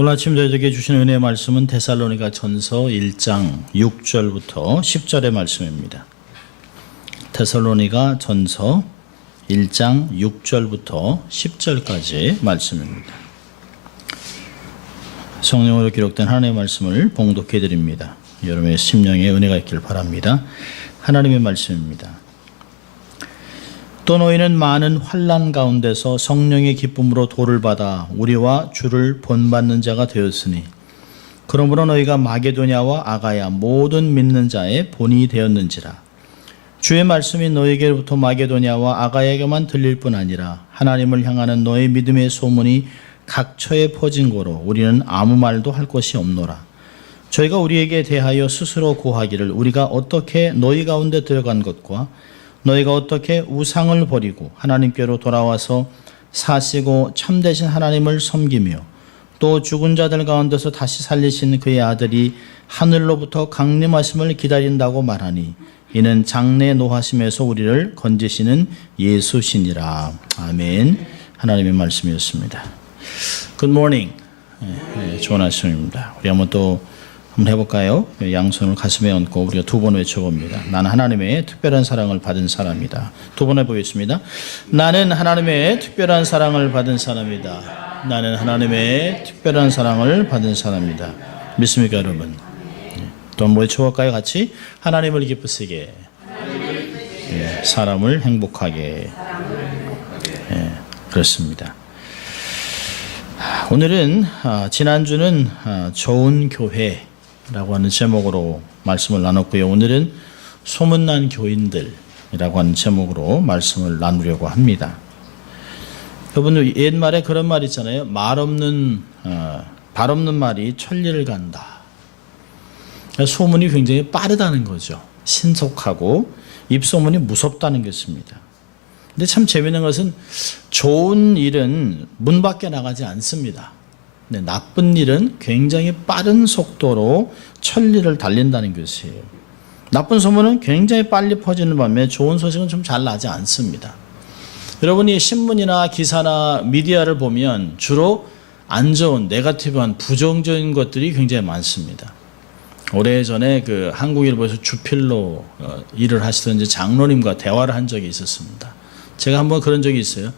오늘 아침 저희에게 주신 은혜의 말씀은 데살로니가 전서 1장 6절부터 10절의 말씀입니다. 데살로니가 전서 1장 6절부터 10절까지 말씀입니다. 성령으로 기록된 하나님의 말씀을 봉독해 드립니다. 여러분의 심령에 은혜가 있길 바랍니다. 하나님의 말씀입니다. 또 너희는 많은 환난 가운데서 성령의 기쁨으로 도를 받아 우리와 주를 본받는 자가 되었으니 그러므로 너희가 마게도냐와 아가야 모든 믿는 자의 본이 되었는지라. 주의 말씀이 너희에게로부터 마게도냐와 아가야에게만 들릴 뿐 아니라 하나님을 향하는 너희 믿음의 소문이 각처에 퍼진 거로 우리는 아무 말도 할 것이 없노라. 저희가 우리에게 대하여 스스로 고하기를 우리가 어떻게 너희 가운데 들어간 것과 너희가 어떻게 우상을 버리고 하나님께로 돌아와서 사시고 참되신 하나님을 섬기며 또 죽은 자들 가운데서 다시 살리신 그의 아들이 하늘로부터 강림하심을 기다린다고 말하니 이는 장래 노하심에서 우리를 건지시는 예수시니라. 아멘. 하나님의 말씀이었습니다. Good morning. 좋은 아침입니다. 우리 한번 해볼까요? 양손을 가슴에 얹고 우리가 두 번 외쳐봅니다. 나는 하나님의 특별한 사랑을 받은 사람이다. 두 번 해보겠습니다. 나는 하나님의 특별한 사랑을 받은 사람이다. 나는 하나님의 특별한 사랑을 받은 사람이다. 믿습니까, 여러분? 또 한번 외쳐볼까요? 같이 하나님을 기쁘시게, 사람을 행복하게. 그렇습니다. 오늘은 지난주는 좋은 교회라고 하는 제목으로 말씀을 나눴고요. 오늘은 소문난 교인들이라고 하는 제목으로 말씀을 나누려고 합니다. 여러분, 옛말에 그런 말 있잖아요. 발 없는 말이 천리를 간다. 소문이 굉장히 빠르다는 거죠. 신속하고 입소문이 무섭다는 것입니다. 근데 참 재미있는 것은 좋은 일은 문 밖에 나가지 않습니다. 네, 나쁜 일은 굉장히 빠른 속도로 천리를 달린다는 것이에요. 나쁜 소문은 굉장히 빨리 퍼지는 반면에 좋은 소식은 좀 잘 나지 않습니다. 여러분이 신문이나 기사나 미디어를 보면 주로 안 좋은, 네거티브한, 부정적인 것들이 굉장히 많습니다. 오래전에 그 한국일보에서 주필로 일을 하시던 장로님과 대화를 한 적이 있었습니다. 제가 한번 그런 적이 있어요.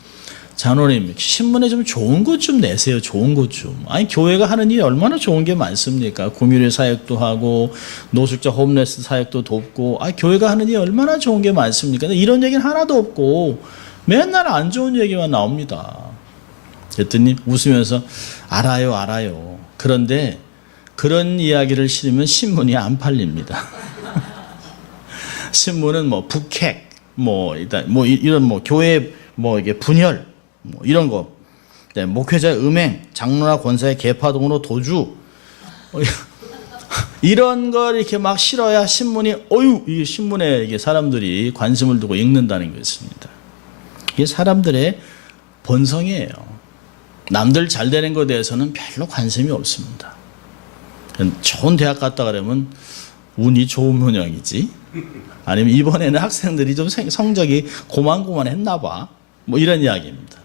장로님, 신문에 좀 좋은 것 좀 내세요. 좋은 것 좀. 아니, 교회가 하는 일이 얼마나 좋은 게 많습니까? 구미래 사역도 하고 노숙자 홈레스 사역도 돕고, 교회가 하는 일이 얼마나 좋은 게 많습니까? 근데 이런 얘기는 하나도 없고 맨날 안 좋은 얘기만 나옵니다. 그랬더니 웃으면서 알아요. 그런데 그런 이야기를 실으면 신문이 안 팔립니다. 신문은 북핵, 이런 교회 이게 분열, 이런 거, 목회자의 음행, 장로나 권사의 개파 등으로 도주, 이런 걸 이렇게 막 실어야 신문이, 이게 신문에 이게 사람들이 관심을 두고 읽는다는 것입니다. 이게 사람들의 본성이에요. 남들 잘 되는 것에 대해서는 별로 관심이 없습니다. 좋은 대학 갔다 그러면 운이 좋은 모양이지. 아니면 이번에는 학생들이 좀 성적이 고만고만했나 봐. 이런 이야기입니다.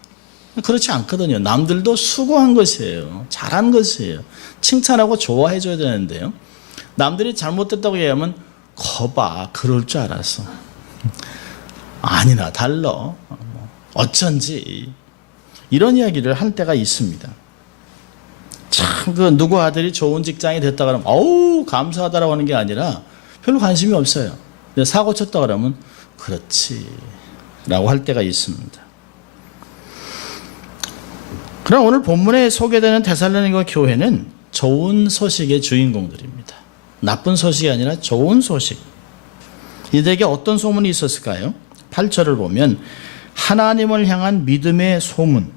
그렇지 않거든요. 남들도 수고한 것이에요. 잘한 것이에요. 칭찬하고 좋아해 줘야 되는데요. 남들이 잘못됐다고 얘기하면 거봐, 그럴 줄 알았어. 아니나 달라. 어쩐지. 이런 이야기를 할 때가 있습니다. 참, 누구 아들이 좋은 직장이 됐다 그러면, 감사하다라고 하는 게 아니라 별로 관심이 없어요. 사고 쳤다 그러면, 그렇지. 라고 할 때가 있습니다. 그럼 오늘 본문에 소개되는 데살로니가 교회는 좋은 소식의 주인공들입니다. 나쁜 소식이 아니라 좋은 소식. 이들에게 어떤 소문이 있었을까요? 8절을 보면, 하나님을 향한 믿음의 소문,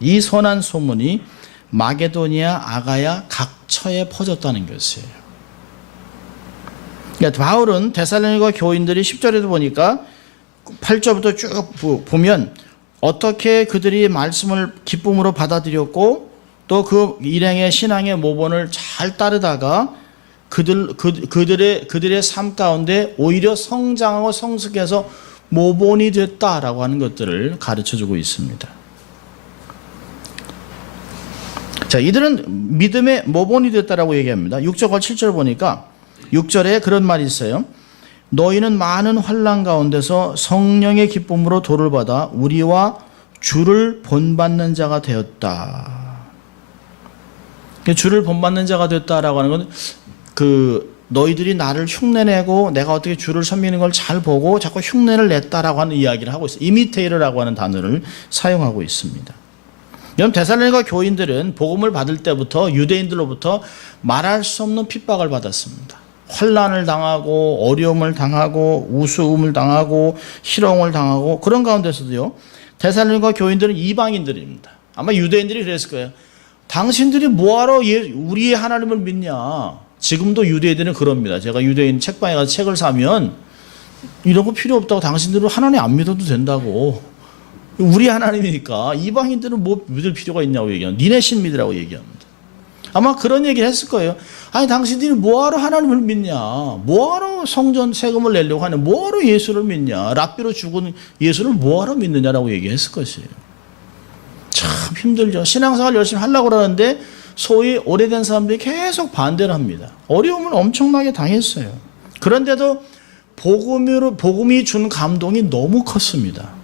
이 선한 소문이 마게도니아, 아가야 각처에 퍼졌다는 것이에요. 그러니까 바울은 데살로니가 교인들이 10절에도 보니까 8절부터 쭉 보면 어떻게 그들이 말씀을 기쁨으로 받아들였고 또 그 일행의 신앙의 모본을 잘 따르다가 그들의 삶 가운데 오히려 성장하고 성숙해서 모본이 됐다라고 하는 것들을 가르쳐주고 있습니다. 자, 이들은 믿음의 모본이 됐다라고 얘기합니다. 6절과 7절 보니까 6절에 그런 말이 있어요. 너희는 많은 환난 가운데서 성령의 기쁨으로 도를 받아 우리와 주를 본받는 자가 되었다. 주를 본받는 자가 됐다라고 하는 건 너희들이 나를 흉내내고 내가 어떻게 주를 섬기는 걸 잘 보고 자꾸 흉내를 냈다라고 하는 이야기를 하고 있어요. 이미테이터라고 하는 단어를 사용하고 있습니다. 여러분, 데살로니가 교인들은 복음을 받을 때부터 유대인들로부터 말할 수 없는 핍박을 받았습니다. 환난을 당하고 어려움을 당하고 우스움을 당하고 희롱을 당하고 그런 가운데서도요, 데살로니가 교인들은 이방인들입니다. 아마 유대인들이 그랬을 거예요. 당신들이 뭐하러 우리의 하나님을 믿냐. 지금도 유대인들은 그럽니다. 제가 유대인 책방에 가서 책을 사면 이런 거 필요 없다고, 당신들은 하나님 안 믿어도 된다고. 우리 하나님이니까 이방인들은 뭐 믿을 필요가 있냐고 얘기합니다. 니네 신 믿으라고 얘기합니다. 아마 그런 얘기를 했을 거예요. 아니, 당신들이 뭐하러 하나님을 믿냐. 뭐하러 성전 세금을 내려고 하냐. 뭐하러 예수를 믿냐. 랍비로 죽은 예수를 뭐하러 믿느냐라고 얘기했을 것이에요. 참 힘들죠. 신앙생활 열심히 하려고 그러는데 소위 오래된 사람들이 계속 반대를 합니다. 어려움을 엄청나게 당했어요. 그런데도 복음이 준 감동이 너무 컸습니다.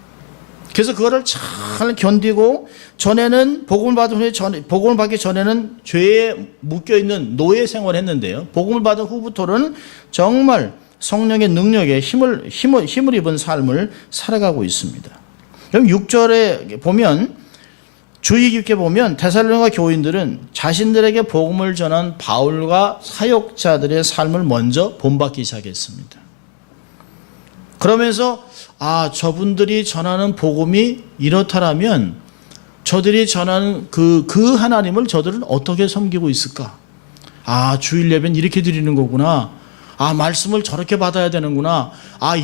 그래서 그거를 잘 견디고, 전에는 복음을 받기 전에는 죄에 묶여있는 노예 생활을 했는데요. 복음을 받은 후부터는 정말 성령의 능력에 힘을 입은 삶을 살아가고 있습니다. 그럼 6절에 보면, 주의 깊게 보면 데살로니가 교인들은 자신들에게 복음을 전한 바울과 사역자들의 삶을 먼저 본받기 시작했습니다. 그러면서 저분들이 전하는 복음이 이렇다라면 저들이 전하는 그 하나님을 저들은 어떻게 섬기고 있을까? 주일 예배는 이렇게 드리는 거구나. 말씀을 저렇게 받아야 되는구나.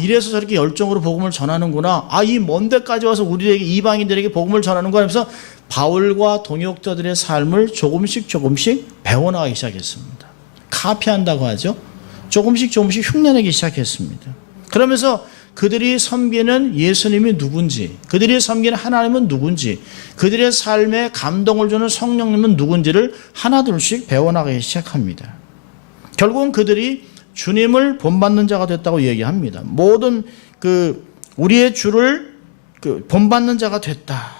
이래서 저렇게 열정으로 복음을 전하는구나. 이 먼 데까지 와서 우리에게, 이방인들에게 복음을 전하는 거야. 하면서 바울과 동역자들의 삶을 조금씩 배워나가기 시작했습니다. 카피한다고 하죠. 조금씩 흉내내기 시작했습니다. 그러면서 그들이 섬기는 예수님이 누군지, 그들이 섬기는 하나님은 누군지, 그들의 삶에 감동을 주는 성령님은 누군지를 하나둘씩 배워나가기 시작합니다. 결국은 그들이 주님을 본받는 자가 됐다고 얘기합니다. 모든 우리의 주를 본받는 자가 됐다.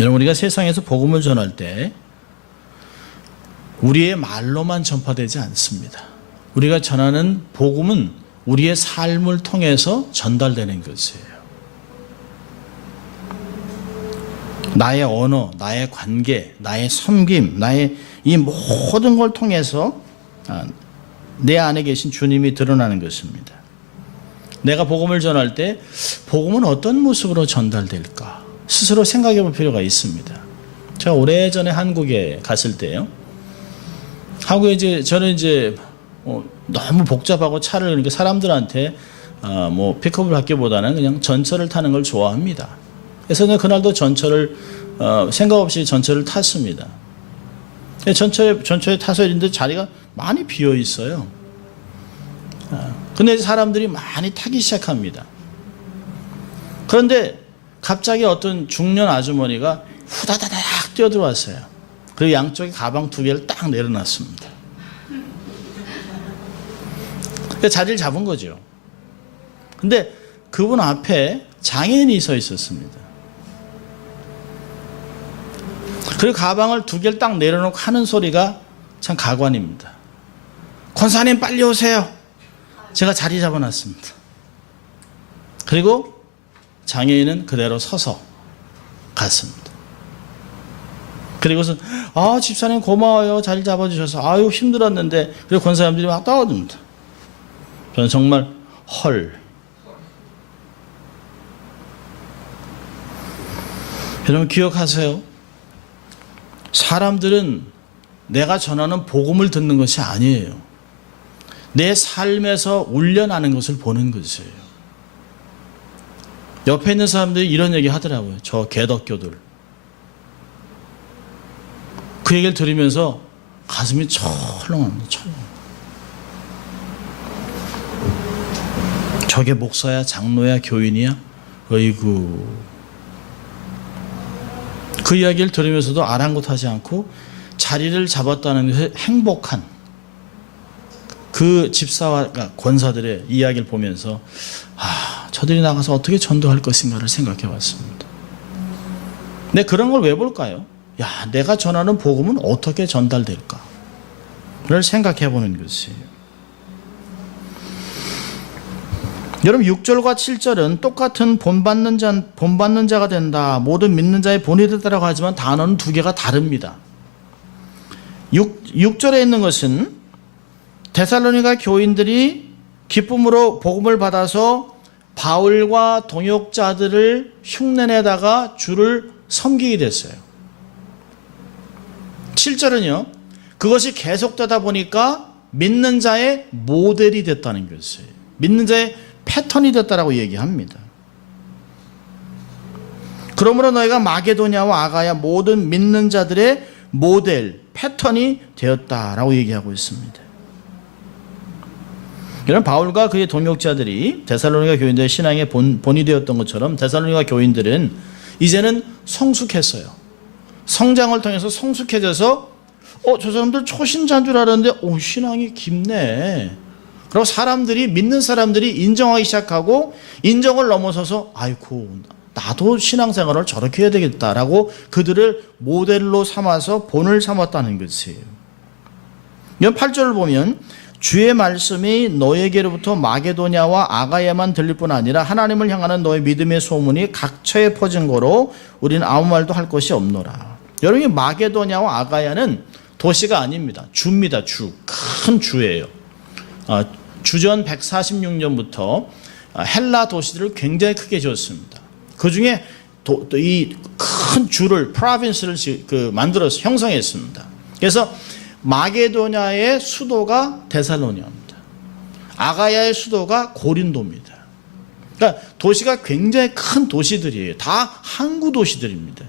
여러분, 우리가 세상에서 복음을 전할 때 우리의 말로만 전파되지 않습니다. 우리가 전하는 복음은 우리의 삶을 통해서 전달되는 것이에요. 나의 언어, 나의 관계, 나의 섬김, 나의 이 모든 걸 통해서 내 안에 계신 주님이 드러나는 것입니다. 내가 복음을 전할 때 복음은 어떤 모습으로 전달될까? 스스로 생각해 볼 필요가 있습니다. 제가 오래전에 한국에 갔을 때요. 한국에 저는 너무 복잡하고 차를, 그러니까 사람들한테 픽업을 받기보다는 그냥 전철을 타는 걸 좋아합니다. 그래서 그날도 생각 없이 전철을 탔습니다. 전철에 타서 있는데 자리가 많이 비어 있어요. 근데 사람들이 많이 타기 시작합니다. 그런데 갑자기 어떤 중년 아주머니가 후다다닥 뛰어들어왔어요. 그리고 양쪽에 가방 2개를 딱 내려놨습니다. 자리를 잡은 거죠. 근데 그분 앞에 장애인이 서 있었습니다. 그리고 가방을 2개를 딱 내려놓고 하는 소리가 참 가관입니다. 권사님 빨리 오세요. 제가 자리 잡아놨습니다. 그리고 장애인은 그대로 서서 갔습니다. 그리고서 집사님 고마워요. 자리 잡아주셔서. 아유 힘들었는데. 그리고 권사님들이 막 떠듭니다. 저는 정말 헐. 여러분 기억하세요. 사람들은 내가 전하는 복음을 듣는 것이 아니에요. 내 삶에서 울려나는 것을 보는 것이에요. 옆에 있는 사람들이 이런 얘기 하더라고요. 저 개덕교들. 그 얘기를 들으면서 가슴이 철렁합니다. 철렁. 저게 목사야, 장로야, 교인이야? 어이구. 그 이야기를 들으면서도 아랑곳하지 않고 자리를 잡았다는 것에 행복한 그 집사와 권사들의 이야기를 보면서 저들이 나가서 어떻게 전도할 것인가를 생각해 봤습니다. 근데 그런 걸 왜 볼까요? 내가 전하는 복음은 어떻게 전달될까를 생각해 보는 것이에요. 여러분 6절과 7절은 똑같은 본받는 자가 된다, 모든 믿는 자의 본이 됐다라고 하지만 단어는 두 개가 다릅니다. 6절에 있는 것은 데살로니가 교인들이 기쁨으로 복음을 받아서 바울과 동역자들을 흉내내다가 주를 섬기게 됐어요. 7절은요, 그것이 계속되다 보니까 믿는 자의 모델이 됐다는 것이에요. 믿는 자의 패턴이 됐다라고 얘기합니다. 그러므로 너희가 마게도냐와 아가야 모든 믿는 자들의 모델, 패턴이 되었다라고 얘기하고 있습니다. 이런 바울과 그의 동역자들이 데살로니가 교인들의 신앙의 본이 되었던 것처럼 데살로니가 교인들은 이제는 성숙했어요. 성장을 통해서 성숙해져서 저 사람들 초신자인 줄 알았는데 신앙이 깊네. 그리고 믿는 사람들이 인정하기 시작하고 인정을 넘어서서 나도 신앙생활을 저렇게 해야 되겠다라고 그들을 모델로 삼아서 본을 삼았다는 것이에요. 이건 8절을 보면 주의 말씀이 너에게로부터 마게도냐와 아가야만 들릴 뿐 아니라 하나님을 향하는 너의 믿음의 소문이 각처에 퍼진 거로 우리는 아무 말도 할 것이 없노라. 여러분이 마게도냐와 아가야는 도시가 아닙니다. 주입니다. 큰 주예요. 주전 146년부터 헬라 도시들을 굉장히 크게 지었습니다. 그 중에 이 큰 주를 프로빈스를 만들어서 형성했습니다. 그래서 마게도냐의 수도가 데살로니아입니다. 아가야의 수도가 고린도입니다. 그러니까 도시가 굉장히 큰 도시들이에요. 다 항구 도시들입니다.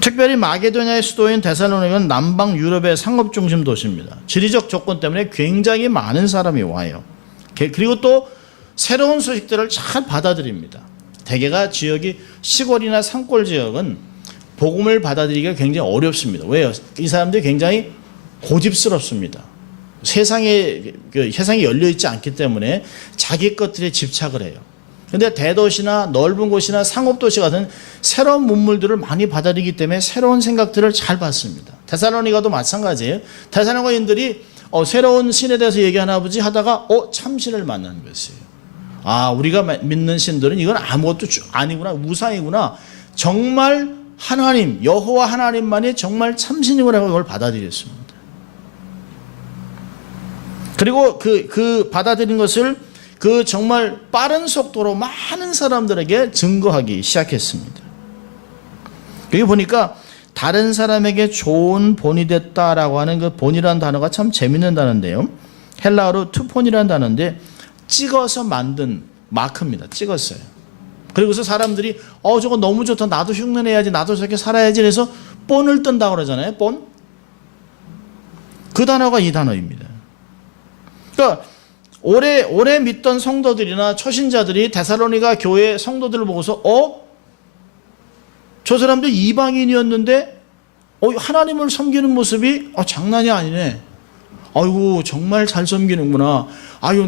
특별히 마게도냐의 수도인 데살로니가는 남방 유럽의 상업 중심 도시입니다. 지리적 조건 때문에 굉장히 많은 사람이 와요. 그리고 또 새로운 소식들을 잘 받아들입니다. 대개가 지역이 시골이나 산골 지역은 복음을 받아들이기가 굉장히 어렵습니다. 왜요? 이 사람들이 굉장히 고집스럽습니다. 세상이 열려 있지 않기 때문에 자기 것들에 집착을 해요. 그런데 대도시나 넓은 곳이나 상업도시 같은 새로운 문물들을 많이 받아들이기 때문에 새로운 생각들을 잘 받습니다. 데살로니가도 마찬가지예요. 데살로니가인들이 새로운 신에 대해서 얘기하나 보지 하다가 참신을 만나는 것이에요. 우리가 믿는 신들은 이건 아무것도 아니구나, 우상이구나. 정말 하나님, 여호와 하나님만이 정말 참신이구나 하고 이걸 받아들였습니다. 그리고 그 받아들인 것을 정말 빠른 속도로 많은 사람들에게 증거하기 시작했습니다. 여기 보니까 다른 사람에게 좋은 본이 됐다라고 하는 그 본이라는 단어가 참 재밌는 단어인데요. 헬라어로 투폰이라는 단어인데 찍어서 만든 마크입니다. 찍었어요. 그리고서 사람들이 저거 너무 좋다. 나도 흉내내야지. 나도 저렇게 살아야지. 그래서 본을 뜬다고 그러잖아요. 본. 그 단어가 이 단어입니다. 그러니까 오래 믿던 성도들이나 초신자들이 데살로니가 교회 성도들을 보고서 저 사람들 이방인이었는데 하나님을 섬기는 모습이 장난이 아니네. 아이고 정말 잘 섬기는구나.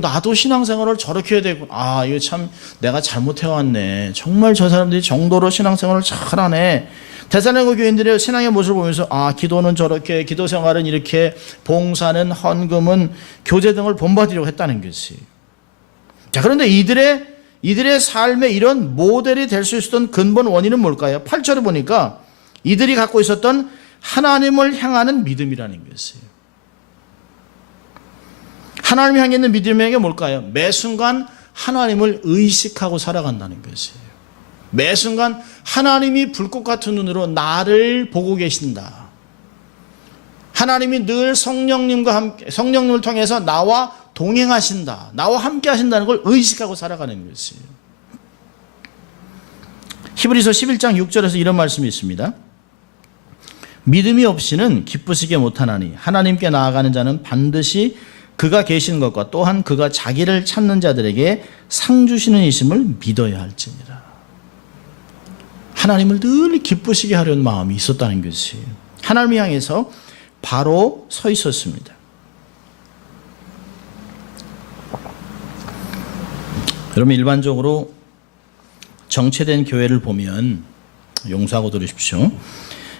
나도 신앙생활을 저렇게 해야 되구나. 이거 참 내가 잘못해왔네. 정말 저 사람들이 정도로 신앙생활을 잘하네. 데살로니가 교인들의 신앙의 모습을 보면서 기도는 저렇게, 기도 생활은 이렇게, 봉사는, 헌금은, 교제 등을 본받으려고 했다는 것이. 자, 그런데 이들의 삶에 이런 모델이 될 수 있었던 근본 원인은 뭘까요? 8절에 보니까 이들이 갖고 있었던 하나님을 향하는 믿음이라는 것이에요. 하나님을 향해 있는 믿음이 뭘까요? 매 순간 하나님을 의식하고 살아간다는 것이에요. 매 순간 하나님이 불꽃 같은 눈으로 나를 보고 계신다. 하나님이 늘 성령님을 통해서 나와 동행하신다. 나와 함께 하신다는 걸 의식하고 살아가는 것이에요. 히브리서 11장 6절에서 이런 말씀이 있습니다. 믿음이 없이는 기쁘시게 못하나니 하나님께 나아가는 자는 반드시 그가 계신 것과 또한 그가 자기를 찾는 자들에게 상 주시는 이심을 믿어야 할지니라. 하나님을 늘 기쁘시게 하려는 마음이 있었다는 것이 하나님을 향해서 바로 서 있었습니다. 여러분 일반적으로 정체된 교회를 보면 용서하고 들으십시오.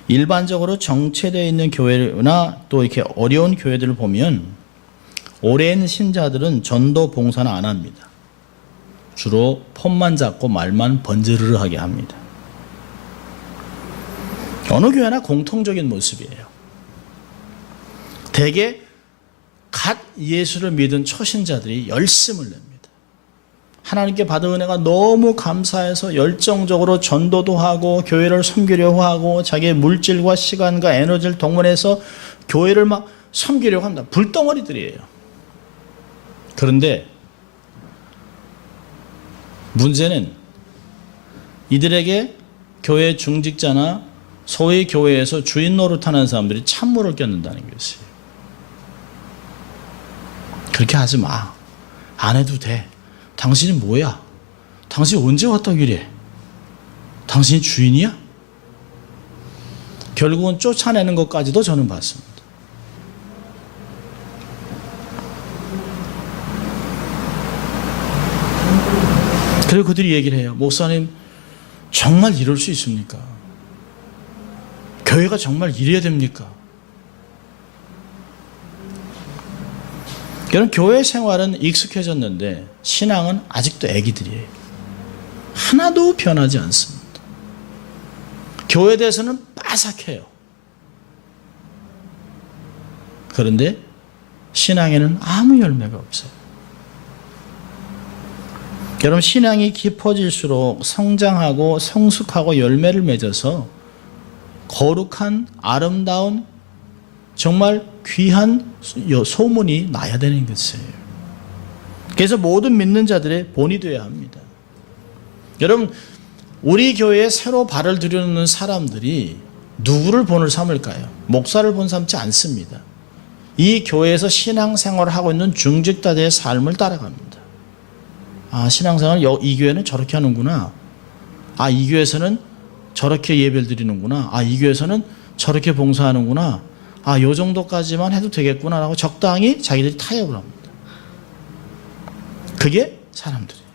일반적으로 정체되어 있는 교회나 또 이렇게 어려운 교회들을 보면 오랜 신자들은 전도 봉사는 안 합니다. 주로 폰만 잡고 말만 번지르르하게 합니다. 어느 교회나 공통적인 모습이에요. 대개 갓 예수를 믿은 초신자들이 열심을 냅니다. 하나님께 받은 은혜가 너무 감사해서 열정적으로 전도도 하고 교회를 섬기려고 하고 자기의 물질과 시간과 에너지를 동원해서 교회를 막 섬기려고 합니다. 불덩어리들이에요. 그런데 문제는 이들에게 교회 중직자나 소위 교회에서 주인 노릇하는 사람들이 찬물을 껴는다는 것이에요. 그렇게 하지 마. 안 해도 돼. 당신이 뭐야? 당신 언제 왔다고 이래? 당신이 주인이야? 결국은 쫓아내는 것까지도 저는 봤습니다. 그리고 그들이 얘기를 해요. 목사님, 정말 이럴 수 있습니까? 교회가 정말 이래야 됩니까? 여러분, 교회 생활은 익숙해졌는데 신앙은 아직도 애기들이에요. 하나도 변하지 않습니다. 교회에 대해서는 빠삭해요. 그런데 신앙에는 아무 열매가 없어요. 여러분, 신앙이 깊어질수록 성장하고 성숙하고 열매를 맺어서 거룩한 아름다운 정말 귀한 소문이 나야 되는 것이에요. 그래서 모든 믿는 자들의 본이 되어야 합니다. 여러분, 우리 교회에 새로 발을 들여놓는 사람들이 누구를 본을 삼을까요? 목사를 본 삼지 않습니다. 이 교회에서 신앙생활을 하고 있는 중직자들의 삶을 따라갑니다. 아, 신앙생활 이 교회는 저렇게 하는구나. 아, 이 교회에서는 저렇게 예배를 드리는구나. 아, 이 교회에서는 저렇게 봉사하는구나. 아, 요 정도까지만 해도 되겠구나 라고 적당히 자기들이 타협을 합니다. 그게 사람들이에요.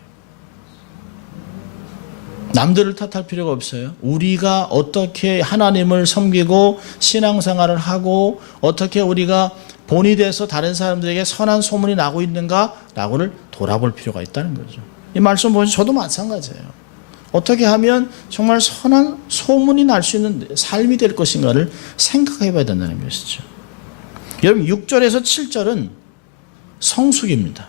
남들을 탓할 필요가 없어요. 우리가 어떻게 하나님을 섬기고 신앙생활을 하고 어떻게 우리가 본이 돼서 다른 사람들에게 선한 소문이 나고 있는가라고를 돌아볼 필요가 있다는 거죠. 이 말씀 보면 저도 마찬가지예요. 어떻게 하면 정말 선한 소문이 날 수 있는 삶이 될 것인가를 생각해 봐야 된다는 것이죠. 여러분, 6절에서 7절은 성숙입니다.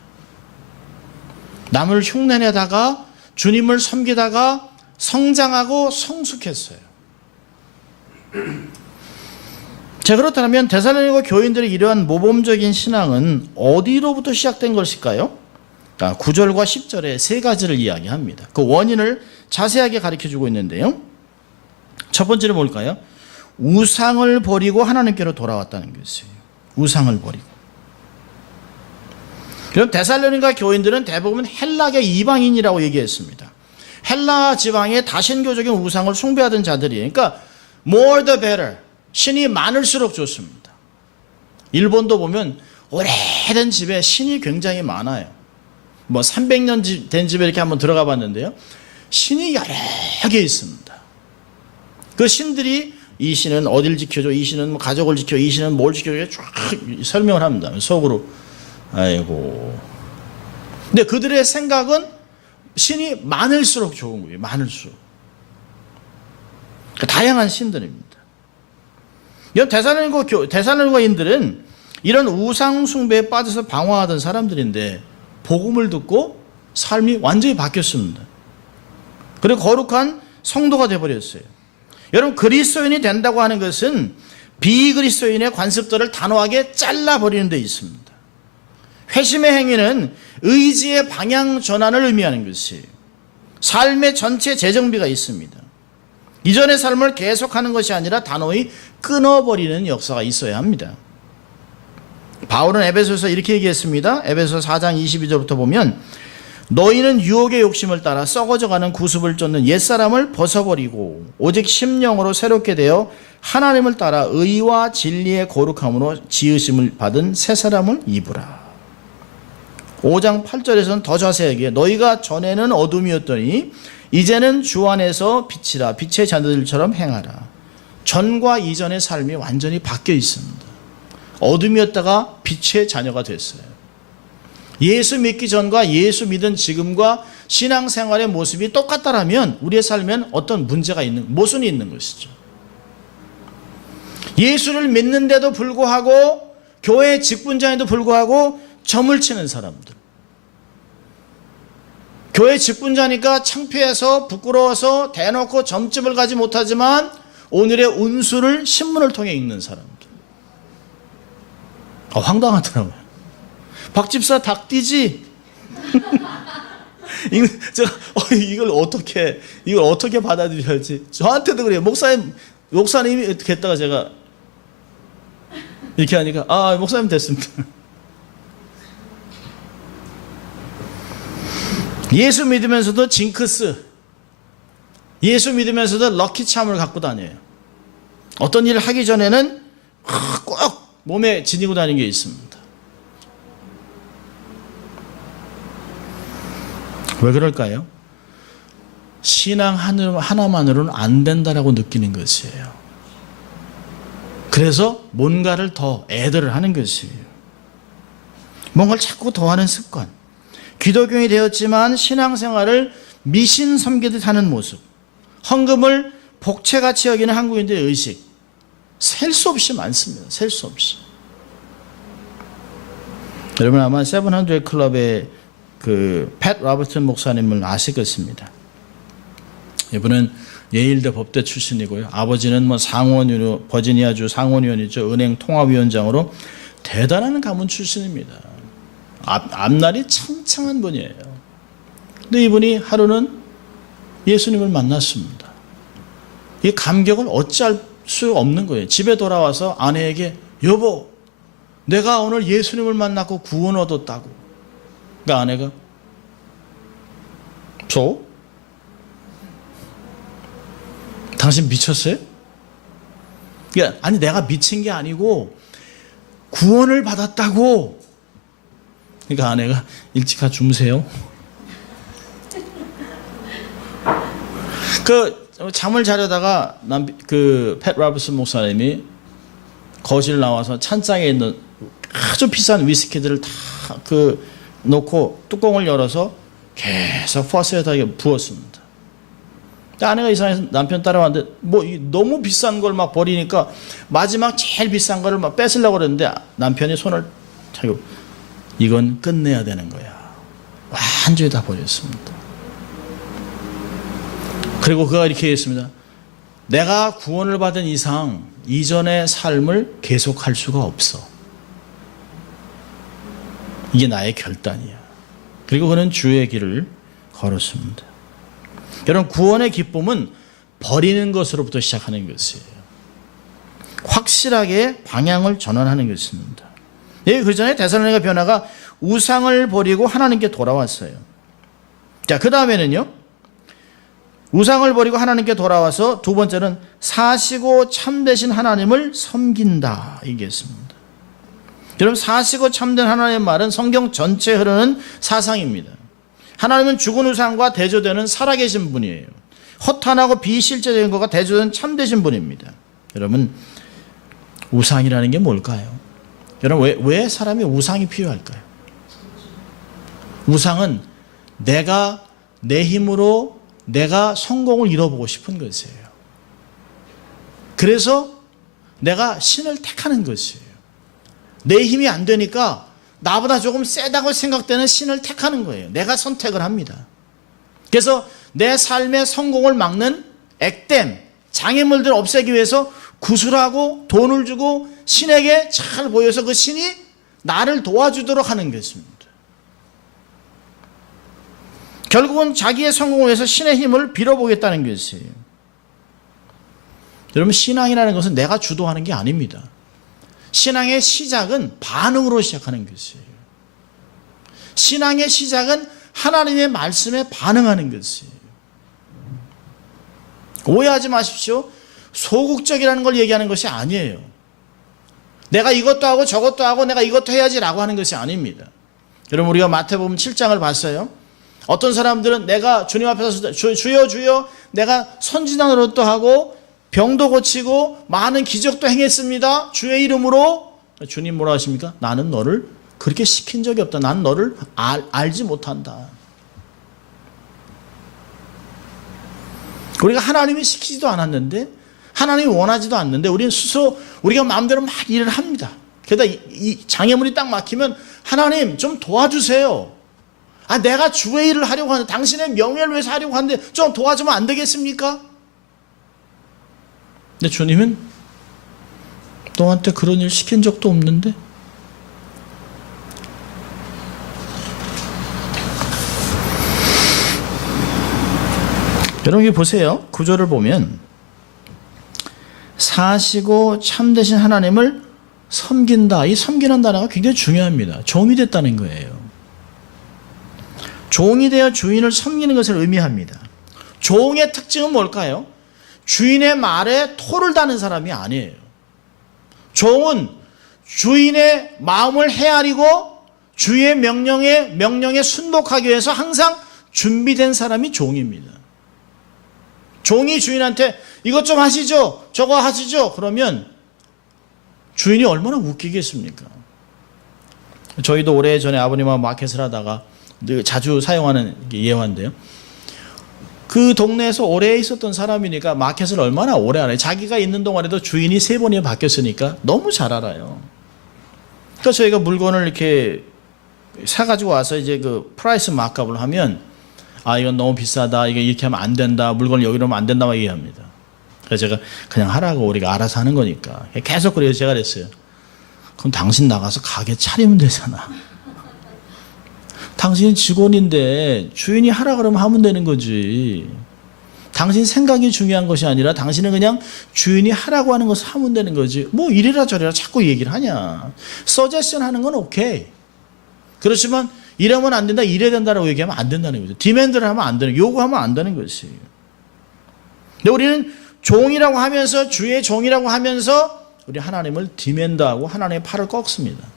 남을 흉내내다가 주님을 섬기다가 성장하고 성숙했어요. 자, 그렇다면 데살로니가 교인들의 이러한 모범적인 신앙은 어디로부터 시작된 것일까요? 9절과 10절에 세 가지를 이야기합니다. 그 원인을 자세하게 가르쳐주고 있는데요. 첫 번째는 뭘까요? 우상을 버리고 하나님께로 돌아왔다는 것이에요. 우상을 버리고. 그럼 데살로니가 교인들은 대부분 헬라계 이방인이라고 얘기했습니다. 헬라 지방의 다신교적인 우상을 숭배하던 자들이에요. 그러니까 more the better. 신이 많을수록 좋습니다. 일본도 보면 오래된 집에 신이 굉장히 많아요. 뭐 300년 된 집에 이렇게 한번 들어가 봤는데요. 신이 여러 개 있습니다. 그 신들이 이 신은 어딜 지켜줘, 이 신은 뭐 가족을 지켜, 이 신은 뭘 지켜줘, 쫙 설명을 합니다. 속으로. 아이고. 근데 그들의 생각은 신이 많을수록 좋은 거예요. 많을수록. 다양한 신들입니다. 데살로니가인들은 이런 우상 숭배에 빠져서 방황하던 사람들인데 복음을 듣고 삶이 완전히 바뀌었습니다. 그리고 거룩한 성도가 되어버렸어요. 여러분, 그리스도인이 된다고 하는 것은 비그리스도인의 관습들을 단호하게 잘라버리는 데 있습니다. 회심의 행위는 의지의 방향 전환을 의미하는 것이에요. 삶의 전체 재정비가 있습니다. 이전의 삶을 계속하는 것이 아니라 단호히 끊어버리는 역사가 있어야 합니다. 바울은 에베소에서 이렇게 얘기했습니다. 에베소 4장 22절부터 보면 너희는 유혹의 욕심을 따라 썩어져가는 구습을 쫓는 옛사람을 벗어버리고 오직 심령으로 새롭게 되어 하나님을 따라 의와 진리의 거룩함으로 지으심을 받은 새 사람을 입으라. 5장 8절에서는 더 자세하게 너희가 전에는 어둠이었더니 이제는 주 안에서 빛이라. 빛의 자녀들처럼 행하라. 전과 이전의 삶이 완전히 바뀌어 있습니다. 어둠이었다가 빛의 자녀가 됐어요. 예수 믿기 전과 예수 믿은 지금과 신앙생활의 모습이 똑같다라면 우리의 삶엔 어떤 문제가 있는, 모순이 있는 것이죠. 예수를 믿는데도 불구하고 교회 직분자에도 불구하고 점을 치는 사람들, 교회 직분자니까 창피해서 부끄러워서 대놓고 점집을 가지 못하지만 오늘의 운수를 신문을 통해 읽는 사람들, 황당하더라고요. 박 집사 닭띠지? 이걸 어떻게 받아들여야지? 저한테도 그래요. 목사님이 이렇게 했다가 제가 이렇게 하니까 목사님 됐습니다. 예수 믿으면서도 징크스, 예수 믿으면서도 럭키참을 갖고 다녀요. 어떤 일을 하기 전에는 꼭 몸에 지니고 다니는 게 있습니다. 왜 그럴까요? 신앙 하나만으로는 안 된다라고 느끼는 것이에요. 그래서 뭔가를 더 애들을 하는 것이에요. 뭔가를 자꾸 더 하는 습관. 기독교인이 되었지만 신앙생활을 미신 섬기듯 하는 모습. 헌금을 복채같이 여기는 한국인들의 의식. 셀 수 없이 많습니다. 셀 수 없이. 여러분 아마 세븐헌드레드 클럽의 팻 로버튼 목사님을 아실 것입니다. 이분은 예일대 법대 출신이고요. 아버지는 상원의원, 버지니아주 상원의원이죠. 은행 통합위원장으로 대단한 가문 출신입니다. 앞날이 창창한 분이에요. 근데 이분이 하루는 예수님을 만났습니다. 이 감격을 어찌할 수 없는 거예요. 집에 돌아와서 아내에게 여보, 내가 오늘 예수님을 만났고 구원 얻었다고. 그러니까 아내가 당신 미쳤어요? 아니 내가 미친 게 아니고 구원을 받았다고. 그러니까 아내가 일찍 가 주무세요. 잠을 자려다가 팻 로버슨 목사님이 거실 나와서 찬장에 있는 아주 비싼 위스키들을 다 놓고 뚜껑을 열어서 계속 퍼스에다 부었습니다. 아내가 이상해서 남편 따라왔는데 너무 비싼 걸 막 버리니까 마지막 제일 비싼 거를 막 뺏으려고 그랬는데 남편이 손을 차고 이건 끝내야 되는 거야. 완전히 다 버렸습니다. 그리고 그가 이렇게 했습니다. 내가 구원을 받은 이상 이전의 삶을 계속할 수가 없어. 이게 나의 결단이야. 그리고 그는 주의 길을 걸었습니다. 여러분 구원의 기쁨은 버리는 것으로부터 시작하는 것이에요. 확실하게 방향을 전환하는 것입니다. 그 전에 데살로니가 변화가 우상을 버리고 하나님께 돌아왔어요. 자, 그 다음에는요. 우상을 버리고 하나님께 돌아와서 두 번째는 사시고 참되신 하나님을 섬긴다. 얘기했습니다. 여러분 사시고 참된 하나님의 말은 성경 전체에 흐르는 사상입니다. 하나님은 죽은 우상과 대조되는 살아계신 분이에요. 허탄하고 비실제적인 것과 대조되는 참되신 분입니다. 여러분 우상이라는 게 뭘까요? 여러분 왜 사람이 우상이 필요할까요? 우상은 내가 내 힘으로 내가 성공을 이뤄보고 싶은 것이에요. 그래서 내가 신을 택하는 것이에요. 내 힘이 안 되니까 나보다 조금 세다고 생각되는 신을 택하는 거예요. 내가 선택을 합니다. 그래서 내 삶의 성공을 막는 액땜, 장애물들을 없애기 위해서 구슬하고 돈을 주고 신에게 잘 보여서 그 신이 나를 도와주도록 하는 것입니다. 결국은 자기의 성공을 위해서 신의 힘을 빌어보겠다는 것이에요. 여러분 신앙이라는 것은 내가 주도하는 게 아닙니다. 신앙의 시작은 반응으로 시작하는 것이에요. 신앙의 시작은 하나님의 말씀에 반응하는 것이에요. 오해하지 마십시오. 소극적이라는 걸 얘기하는 것이 아니에요. 내가 이것도 하고 저것도 하고 내가 이것도 해야지라고 하는 것이 아닙니다. 여러분, 우리가 마태복음 7장을 봤어요. 어떤 사람들은 내가 주님 앞에서 주여 주여 내가 선지자 노릇도 하고 병도 고치고 많은 기적도 행했습니다. 주의 이름으로. 주님 뭐라 하십니까? 나는 너를 그렇게 시킨 적이 없다. 난 너를 알지 못한다. 우리가 하나님이 시키지도 않았는데, 하나님이 원하지도 않는데 우리는 스스로 우리가 마음대로 막 일을 합니다. 게다가 이 장애물이 딱 막히면 하나님 좀 도와주세요. 내가 주의 일을 하려고 하는데, 당신의 명예를 위해서 하려고 하는데 좀 도와주면 안 되겠습니까? 근데 주님은 너한테 그런 일 시킨 적도 없는데. 여러분, 보세요. 구절을 보면 사시고 참되신 하나님을 섬긴다. 이 섬기는 단어가 굉장히 중요합니다. 종이 됐다는 거예요. 종이 되어 주인을 섬기는 것을 의미합니다. 종의 특징은 뭘까요? 주인의 말에 토를 다는 사람이 아니에요. 종은 주인의 마음을 헤아리고 주의 명령에 순복하기 위해서 항상 준비된 사람이 종입니다. 종이 주인한테 이것 좀 하시죠, 저거 하시죠, 그러면 주인이 얼마나 웃기겠습니까? 저희도 오래전에 아버님하고 마켓을 하다가 자주 사용하는 예화인데요. 그 동네에서 오래 있었던 사람이니까 마켓을 얼마나 오래 알아요. 자기가 있는 동안에도 주인이 3번이나 바뀌었으니까 너무 잘 알아요. 그러니까 저희가 물건을 이렇게 사가지고 와서 이제 그 프라이스 마크업을 하면 이건 너무 비싸다, 이게 이렇게 하면 안 된다, 물건을 여기로 하면 안 된다 막 얘기합니다. 그래서 제가 그냥 하라고, 우리가 알아서 하는 거니까. 계속 그래서 제가 그랬어요. 그럼 당신 나가서 가게 차리면 되잖아. 당신이 직원인데 주인이 하라 그러면 하면 되는 거지. 당신 생각이 중요한 것이 아니라 당신은 그냥 주인이 하라고 하는 것을 하면 되는 거지. 뭐 이래라 저래라 자꾸 얘기를 하냐. 서제션 하는 건 오케이. 그렇지만 이러면 안 된다, 이래야 된다라고 얘기하면 안 된다는 거죠. 디맨드를 하면 안 되는, 요구하면 안 되는 것이에요. 근데 우리는 종이라고 하면서, 주의 종이라고 하면서 우리 하나님을 디맨드하고 하나님의 팔을 꺾습니다.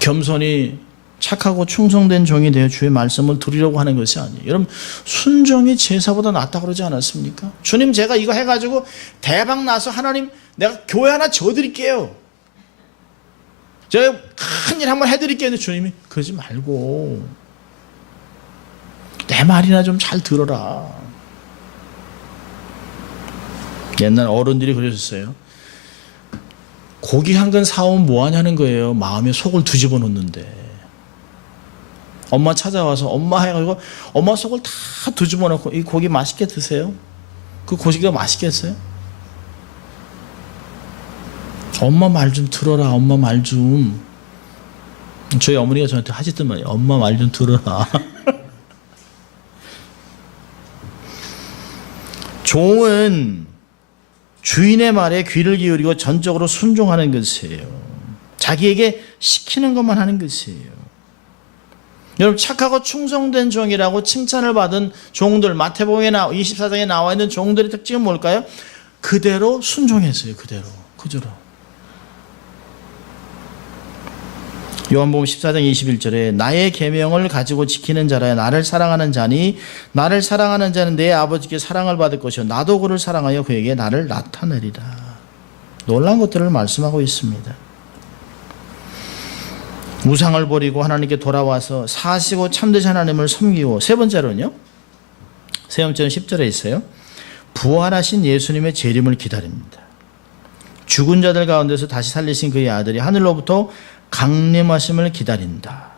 겸손히 착하고 충성된 종이 되어 주의 말씀을 들으려고 하는 것이 아니에요. 여러분, 순종이 제사보다 낫다고 그러지 않았습니까? 주님, 제가 이거 해가지고 대박 나서 하나님 내가 교회 하나 줘드릴게요. 제가 큰일 한번 해드릴게요. 근데 주님이 그러지 말고 내 말이나 좀 잘 들어라. 옛날 어른들이 그러셨어요. 고기 한 근 사오면 뭐 하냐는 거예요. 마음에 속을 뒤집어 놓는데. 엄마 찾아와서 엄마 해가지고 엄마 속을 다 뒤집어 놓고 이 고기 맛있게 드세요. 그 고기가 맛있겠어요? 엄마 말 좀 들어라. 엄마 말 좀. 저희 어머니가 저한테 하시던 말이에요. 엄마 말 좀 들어라. 종은 주인의 말에 귀를 기울이고 전적으로 순종하는 것이에요. 자기에게 시키는 것만 하는 것이에요. 여러분, 착하고 충성된 종이라고 칭찬을 받은 종들, 마태복음에 24장에 나와 있는 종들의 특징은 뭘까요? 그대로 순종했어요. 그대로. 요한복음 14장 21절에 나의 계명을 가지고 지키는 자라야 나를 사랑하는 자니 나를 사랑하는 자는 내 아버지께 사랑을 받을 것이요 나도 그를 사랑하여 그에게 나를 나타내리라. 놀라운 것들을 말씀하고 있습니다. 우상을 버리고 하나님께 돌아와서 사시고 참되신 하나님을 섬기고, 세 번째로는 10절에 있어요. 부활하신 예수님의 재림을 기다립니다. 죽은 자들 가운데서 다시 살리신 그의 아들이 하늘로부터 강림하심을 기다린다.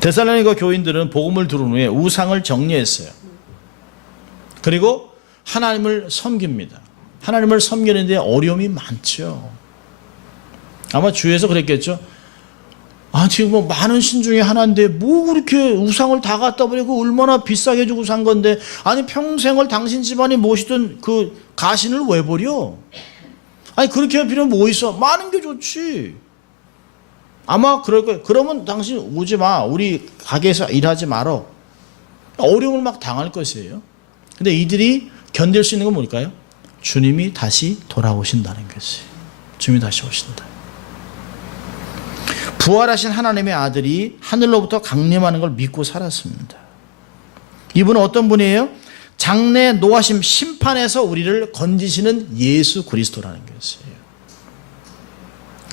데살로니가 교인들은 복음을 들은 후에 우상을 정리했어요. 그리고 하나님을 섬깁니다. 하나님을 섬기는데 어려움이 많죠. 아마 주위에서 그랬겠죠. 지금 뭐 많은 신 중에 하나인데 뭐 그렇게 우상을 다 갖다 버리고 얼마나 비싸게 주고 산 건데, 아니 평생을 당신 집안이 모시던 그 가신을 왜 버려? 그렇게 할 필요는 뭐 있어? 많은 게 좋지. 아마 그럴 거예요. 그러면 당신 오지 마. 우리 가게에서 일하지 말어. 어려움을 막 당할 것이에요. 근데 이들이 견딜 수 있는 건 뭘까요? 주님이 다시 돌아오신다는 것이에요. 주님이 다시 오신다. 부활하신 하나님의 아들이 하늘로부터 강림하는 걸 믿고 살았습니다. 이분은 어떤 분이에요? 장래 노하심 심판에서 우리를 건지시는 예수 그리스도라는 것이에요.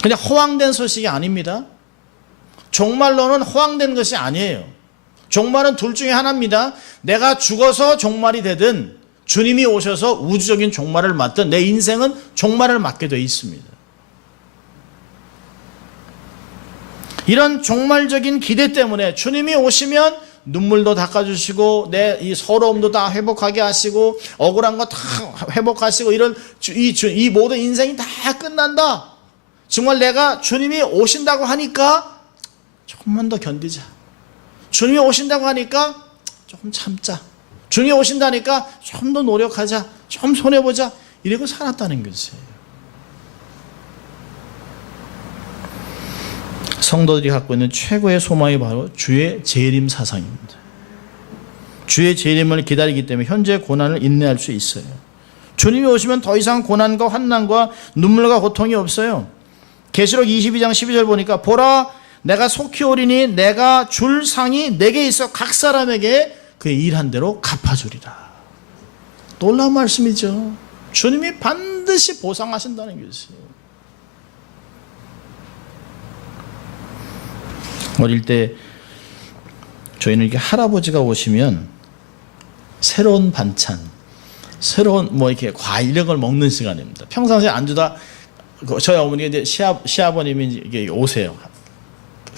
그냥 허황된 소식이 아닙니다. 종말론은 허황된 것이 아니에요. 종말은 둘 중에 하나입니다. 내가 죽어서 종말이 되든 주님이 오셔서 우주적인 종말을 맞든 내 인생은 종말을 맞게 되어 있습니다. 이런 종말적인 기대 때문에 주님이 오시면 눈물도 닦아주시고 내 이 서러움도 다 회복하게 하시고 억울한 거 다 회복하시고 이 모든 인생이 다 끝난다. 정말 내가 주님이 오신다고 하니까 조금만 더 견디자. 주님이 오신다고 하니까 조금 참자. 주님이 오신다니까 좀 더 노력하자. 좀 손해보자. 이러고 살았다는 것이에요. 성도들이 갖고 있는 최고의 소망이 바로 주의 재림 사상입니다. 주의 재림을 기다리기 때문에 현재의 고난을 인내할 수 있어요. 주님이 오시면 더 이상 고난과 환난과 눈물과 고통이 없어요. 계시록 22장 12절 보니까 보라 내가 속히 오리니 내가 줄 상이 내게 있어 각 사람에게 그의 일한 대로 갚아주리라. 놀라운 말씀이죠. 주님이 반드시 보상하신다는 것이에요. 어릴 때 저희는 이렇게 할아버지가 오시면 새로운 반찬, 새로운 이렇게 과일 이런 걸 먹는 시간입니다. 평상시에 안 주다 저희 어머니가 이제 시아버님이 이게 오세요.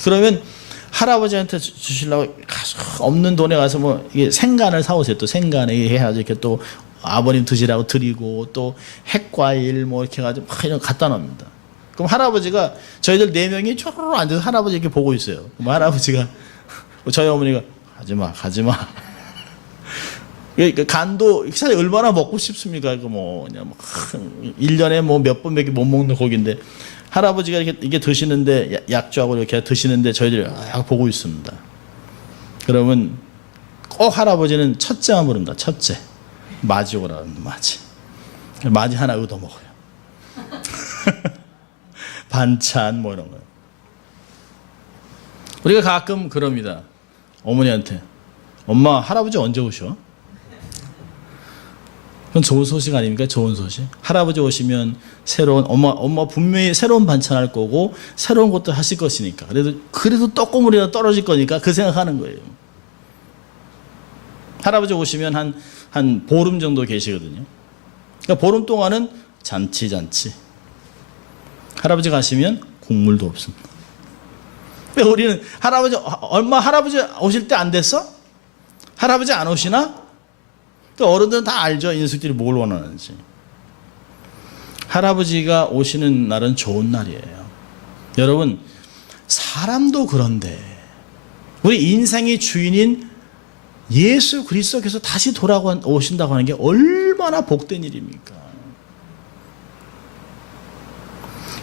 그러면 할아버지한테 주시려고 없는 돈에 가서 이게 생간을 사오세요. 또 생간에 해가지고 이렇게 또 아버님 드시라고 드리고 또 핵과일 이렇게 해가지고 막 이런 거 갖다 놉니다. 그럼 할아버지가 저희들 4명이 쪼르르 앉아서 할아버지 이렇게 보고 있어요. 그럼 할아버지가 저희 어머니가 가지마. 간도 사실 얼마나 먹고 싶습니까? 그냥 1년에 몇 번밖에 못 먹는 고기인데 할아버지가 이게 드시는데 약주하고 이렇게 드시는데 저희들이 보고 있습니다. 그러면 꼭 할아버지는 첫째만 부릅니다. 첫째. 마지 오라 그럽니다. 마지 하나 얻어 먹어요. 반찬 이런 거요. 우리가 가끔 그럽니다. 어머니한테 엄마 할아버지 언제 오셔? 그건 좋은 소식 아닙니까? 좋은 소식. 할아버지 오시면 새로운 엄마 분명히 새로운 반찬 할 거고 새로운 것도 하실 것이니까 그래도 떡고물이라도 떨어질 거니까 그 생각하는 거예요. 할아버지 오시면 한 보름 정도 계시거든요. 그러니까 보름 동안은 잔치. 할아버지 가시면 국물도 없습니다. 우리는 할아버지 오실 때 안 됐어? 할아버지 안 오시나? 어른들은 다 알죠. 인숙들이 뭘 원하는지. 할아버지가 오시는 날은 좋은 날이에요. 여러분, 사람도 그런데 우리 인생의 주인인 예수 그리스도께서 다시 돌아오신다고 하는 게 얼마나 복된 일입니까?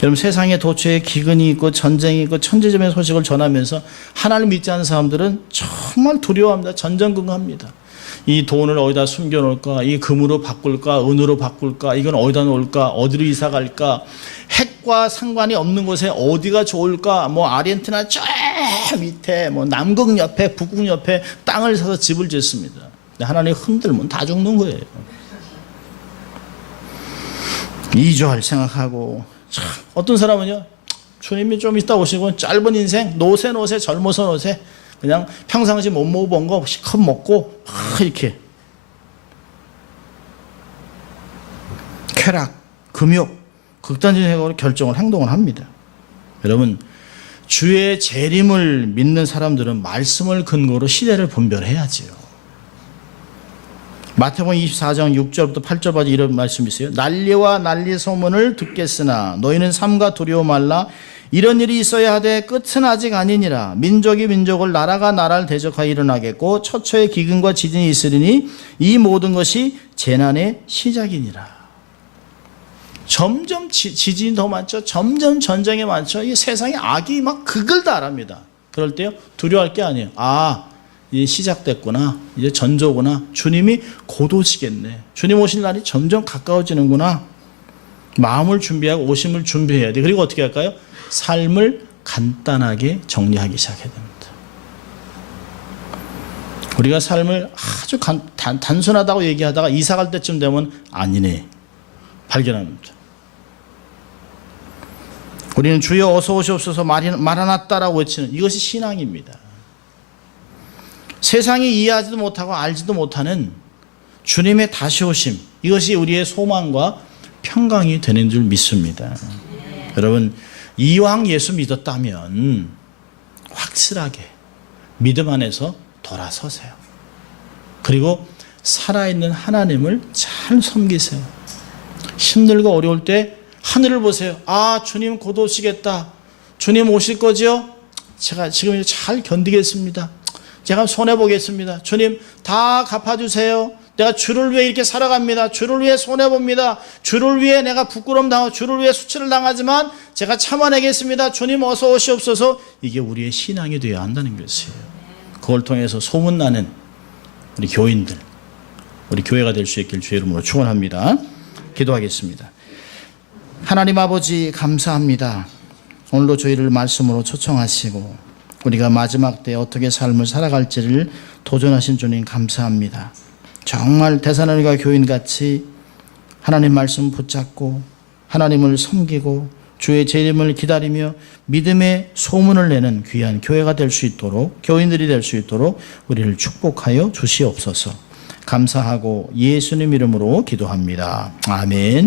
여러분, 세상에 도처에 기근이 있고 전쟁이 있고 천재점의 소식을 전하면서 하나님 믿지 않는 사람들은 정말 두려워합니다. 전전긍긍합니다. 이 돈을 어디다 숨겨놓을까? 이 금으로 바꿀까? 은으로 바꿀까? 이건 어디다 놓을까? 어디로 이사 갈까? 핵과 상관이 없는 곳에 어디가 좋을까? 아르헨티나 저 밑에 남극 옆에 북극 옆에 땅을 사서 집을 짓습니다. 하나님 흔들면 다 죽는 거예요. 이주할 생각하고 어떤 사람은요, 주님이 좀 이따 오시고 짧은 인생 노세 젊어서 노세 그냥 평상시 못 먹어본 거 실컷 먹고 이렇게 쾌락, 금욕, 극단적인 행동을 합니다. 여러분, 주의 재림을 믿는 사람들은 말씀을 근거로 시대를 분별해야지요. 마태복음 24장 6절부터 8절까지 이런 말씀이 있어요. 난리와 난리 소문을 듣겠으나 너희는 삼가 두려워 말라. 이런 일이 있어야 하되 끝은 아직 아니니라. 민족이 민족을 나라가 나라를 대적하여 일어나겠고 처처의 기근과 지진이 있으리니 이 모든 것이 재난의 시작이니라. 점점 지진이 더 많죠. 점점 전쟁이 많죠. 이 세상에 악이 막 극을 달합니다. 그럴 때요, 두려워할 게 아니에요. 이제 시작됐구나. 이제 전조구나. 주님이 곧 오시겠네. 주님 오실 날이 점점 가까워지는구나. 마음을 준비하고 오심을 준비해야 돼. 그리고 어떻게 할까요? 삶을 간단하게 정리하기 시작해야 됩니다. 우리가 삶을 아주 단순하다고 얘기하다가 이사 갈 때쯤 되면 아니네 발견합니다. 우리는 주여 어서 오시옵소서 마라나따라고 외치는 이것이 신앙입니다. 세상이 이해하지도 못하고 알지도 못하는 주님의 다시 오심, 이것이 우리의 소망과 평강이 되는 줄 믿습니다. 여러분, 이왕 예수 믿었다면 확실하게 믿음 안에서 돌아서세요. 그리고 살아있는 하나님을 잘 섬기세요. 힘들고 어려울 때 하늘을 보세요. 주님 곧 오시겠다. 주님 오실 거죠? 제가 지금 잘 견디겠습니다. 제가 손해보겠습니다. 주님 다 갚아주세요. 내가 주를 위해 이렇게 살아갑니다. 주를 위해 손해봅니다. 주를 위해 내가 부끄러움 당하고 주를 위해 수치를 당하지만 제가 참아내겠습니다. 주님 어서 오시옵소서. 이게 우리의 신앙이 되어야 한다는 것이에요. 그걸 통해서 소문나는 우리 교인들, 우리 교회가 될 수 있길 주의 이름으로 축원합니다. 기도하겠습니다. 하나님 아버지 감사합니다. 오늘도 저희를 말씀으로 초청하시고 우리가 마지막 때 어떻게 삶을 살아갈지를 도전하신 주님 감사합니다. 정말 데살로니가 교인같이 하나님 말씀 붙잡고 하나님을 섬기고 주의 재림을 기다리며 믿음의 소문을 내는 귀한 교회가 될 수 있도록, 교인들이 될 수 있도록 우리를 축복하여 주시옵소서. 감사하고 예수님 이름으로 기도합니다. 아멘.